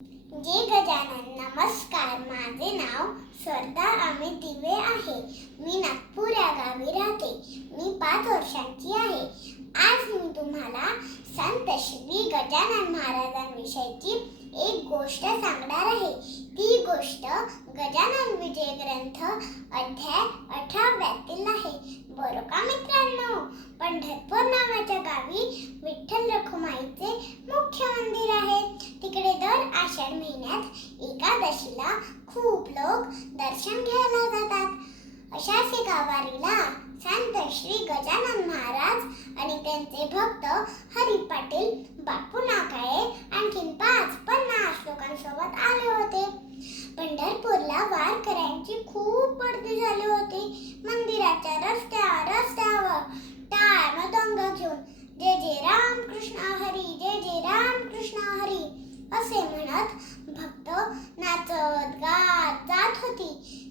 जय गजानन. नमस्कार. माझे नाव स्वर्धा अमित दिवे आहे. मी नागपूर या गावी राहते. मी 5 वर्षांची आहे. आज मी तुम्हाला संत श्री गजानन महाराजांविषयीची एक गोष्ट सांगणार आहे. ती गोष्ट गजानन विजय ग्रंथ अध्याय 18 आहे. बरं का मित्रांनो? पंढरपूर नावाच्या गावी विठ्ठल रखुमाईचे मुख्य मंदिर आहे. तिकडे दर आषाढ महिन्यात एकादशीला खूप लोक दर्शन घ्यायला जातात. अशाच एका वारीला संत श्री गजानन महाराज आणि त्यांचे भक्त हरी पाटील, बापू नाकाळे आणखीन 50 लोकांसोबत आले होते. पंढरपूरला वारकऱ्यांची खूप गर्दी झाली होती. मंदिराच्या रस्त्यावर टाळ मृदंग घेऊन जय जय राम कृष्ण हरी, जय जय राम कृष्ण हरी असे म्हणत भक्त नाचत गात जात होती.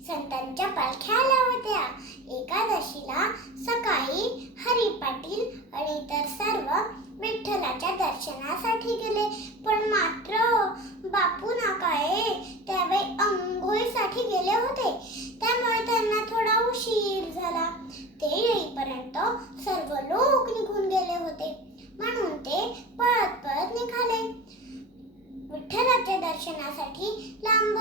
संतांच्या पालख्या आल्या होत्या. एकादशीला सकाळी हरी पाटील आणि इतर सर्व विठ्ठलाच्या दर्शनासाठी गेले. पण मात्र बापू नाकाळे त्यावेळी अंघोळीसाठी गेले होते. त्यामुळे त्यांना थोडा उशीर झाला. ते येईपर्यंत सर्व लोक निघून गेले होते. म्हणून ते पळत निघाले. विठ्ठलाच्या दर्शनासाठी लांब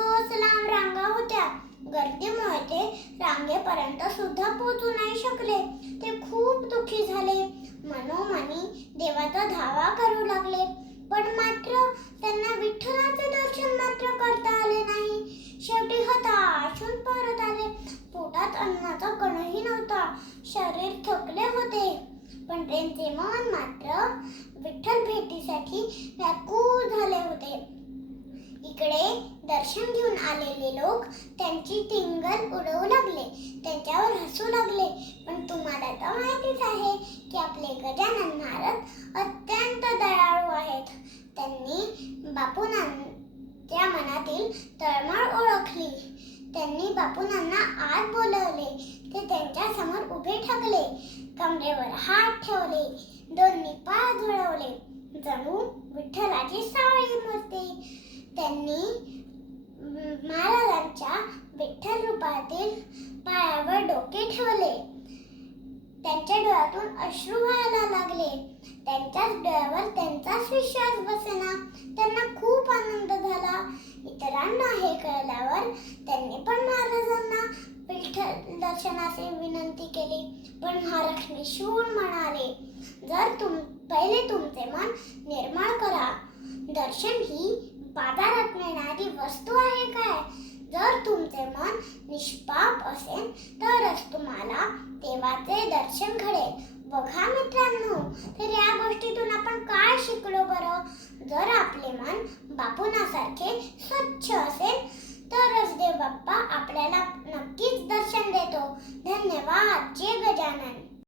रांगा होत्या. गर्दीमुळे ते रांगेपर्यंत सुद्धा पोहोचू नाही शकले. ते खूप दुःखी झाले. मनोमनी देवाचा धावा करू लागले. पण मात्र त्यांना विठ्ठलाचे दर्शन मात्र करता आले नाही. शेवटी हताश होऊन परत आले. पोटात अन्नाचा कणही नव्हता. शरीर थकले होते. पण त्यांचे मन मात्र विठ्ठल भेटीसाठी व्याकुळ झाले होते. इकडे दर्शन घेऊन आलेले लोक त्यांची टिंगल उडवू लागले, त्यांच्यावर हसू लागले. पण तुम्हाला तर माहितीच आहे की आपले गजानन महाराज अत्यंत दयाळू आहेत. त्यांनी बापूंच्या मनातील तळमळ ओळखली. त्यांनी बापूंना आत बोलवले. ते त्यांच्या समोर उभे ठाकले. कमरेवर हात ठेवले. दोन्ही पाय जुळवले. जणू विठ्ठलाची सावळी मूर्ती. त्यांनी महाराजांच्या विठ्ठल रूपातील पायावर डोके ठेवले. त्यांच्या डोळ्यातून अश्रू व्हायला लागले. त्यांच्याच डोळ्यावर त्यांचाच विश्वास बसेना. त्यांना खूप आनंद झाला. इतरांना हे कळल्यावर त्यांनी पण महाराजांना विठ्ठल दर्शनाची विनंती केली. पण महालक्ष्मी शूळ म्हणाले, पहिले तुमचे मन निर्मळ करा. दर्शन ही बाजारात मिळणारी वस्तू आहे काय? जर तुमचे मन निष्पाप असेल तरच तुम्हाला देवाचे दर्शन घडेल. बघा मित्रांनो, तर या गोष्टीतून आपण काय शिकलो बरं? जर आपले मन बापूंसारखे स्वच्छ असेल तरच देव बाप्पा आपल्याला नक्कीच दर्शन देतो. धन्यवाद. जय गजानन.